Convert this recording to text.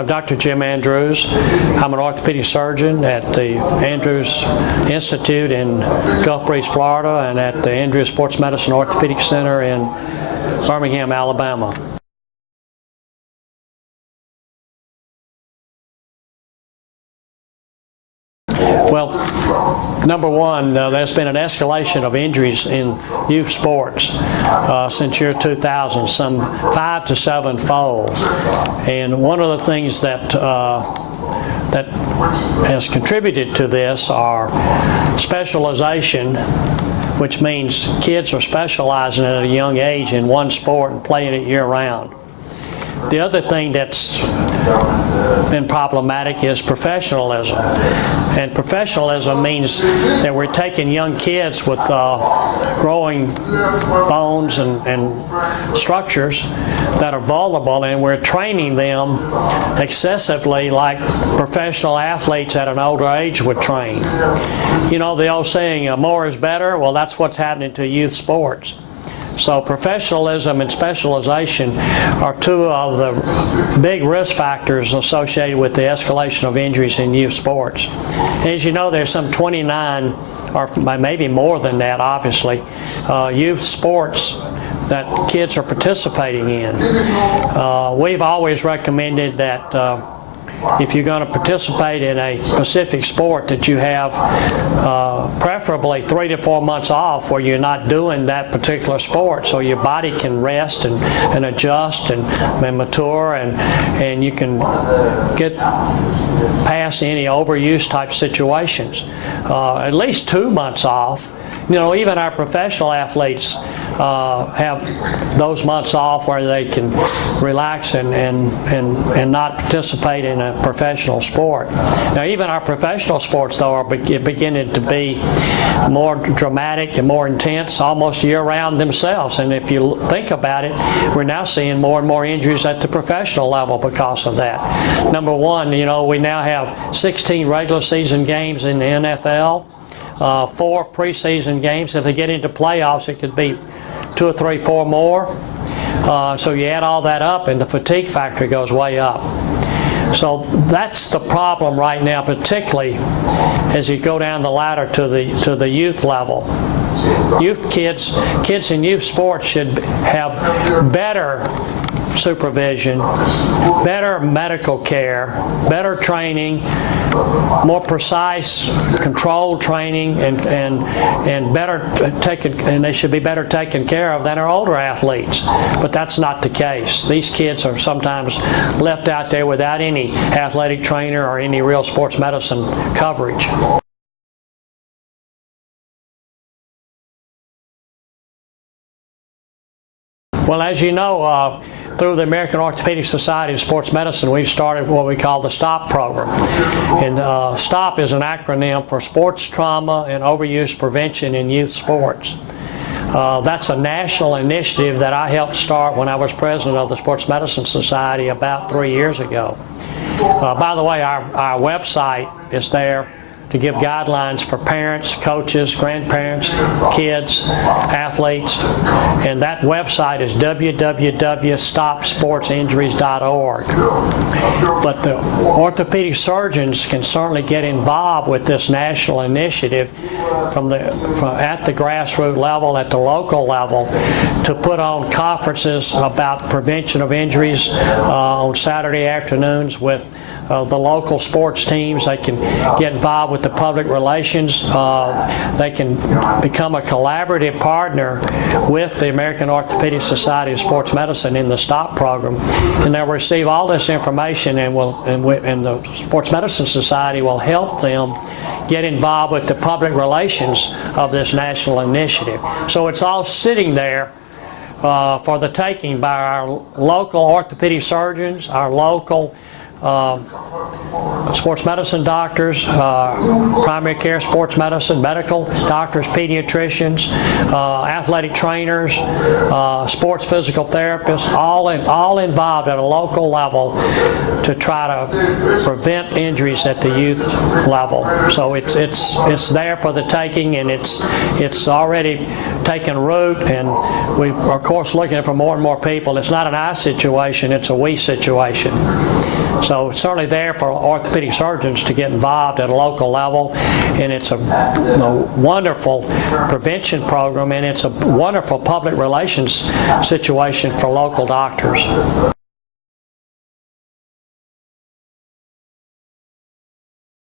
I'm Dr. Jim Andrews. I'm an orthopedic surgeon at the Andrews Institute in Gulf Breeze, Florida, and at the Andrews Sports Medicine Orthopedic Center in Birmingham, Alabama. Well, number one, there's been an escalation of injuries in youth sports since year 2000, some 5 to 7-fold. And one of the things that has contributed to this are specialization, which means kids are specializing at a young age in one sport and playing it year-round. The other thing that's been problematic is professionalism. And professionalism means that we're taking young kids with growing bones and structures that are vulnerable, and we're training them excessively like professional athletes at an older age would train. You know the old saying, more is better? Well, that's what's happening to youth sports. So professionalism and specialization are two of the big risk factors associated with the escalation of injuries in youth sports. As you know, there's some 29, or maybe more than that, obviously, youth sports that kids are participating in. We've always recommended that if you're going to participate in a specific sport, that you have preferably 3 to 4 months off where you're not doing that particular sport, so your body can rest and adjust and mature, and you can get past any overuse type situations. At least 2 months off. You know, even our professional athletes have those months off where they can relax and not participate in a professional sport. Now, even our professional sports, though, are beginning to be more dramatic and more intense, almost year-round themselves. And if you think about it, we're now seeing more and more injuries at the professional level because of that. Number one, you know, we now have 16 regular season games in the NFL. 4 preseason games. If they get into playoffs, it could be 2 or 3, 4 more. So you add all that up, and the fatigue factor goes way up. So that's the problem right now, particularly as you go down the ladder to the youth level. Youth kids in youth sports should have better supervision, better medical care, better training, more precise, controlled training, and better taken, and they should be better taken care of than our older athletes. But that's not the case. These kids are sometimes left out there without any athletic trainer or any real sports medicine coverage. Well, as you know, through the American Orthopedic Society of Sports Medicine, we've started what we call the STOP program. And STOP is an acronym for Sports Trauma and Overuse Prevention in Youth Sports. That's a national initiative that I helped start when I was president of the Sports Medicine Society about 3 years ago. By the way, our website is there to give guidelines for parents, coaches, grandparents, kids, athletes, and that website is www.stopsportsinjuries.org. But the orthopedic surgeons can certainly get involved with this national initiative from at the grassroots level, at the local level, to put on conferences about prevention of injuries on Saturday afternoons with the local sports teams. They can get involved with the public relations. They can become a collaborative partner with the American Orthopedic Society of Sports Medicine in the STOP program, and they'll receive all this information, and the Sports Medicine Society will help them get involved with the public relations of this national initiative. So it's all sitting there for the taking by our local orthopedic surgeons, our local sports medicine doctors, primary care sports medicine, medical doctors, pediatricians, athletic trainers, sports physical therapists, all involved at a local level to try to prevent injuries at the youth level. So it's there for the taking, and it's already taken root, and we are of course looking for more and more people. It's not an I situation, it's a we situation. So it's certainly there for orthopedic surgeons to get involved at a local level, and it's a wonderful prevention program, and it's a wonderful public relations situation for local doctors.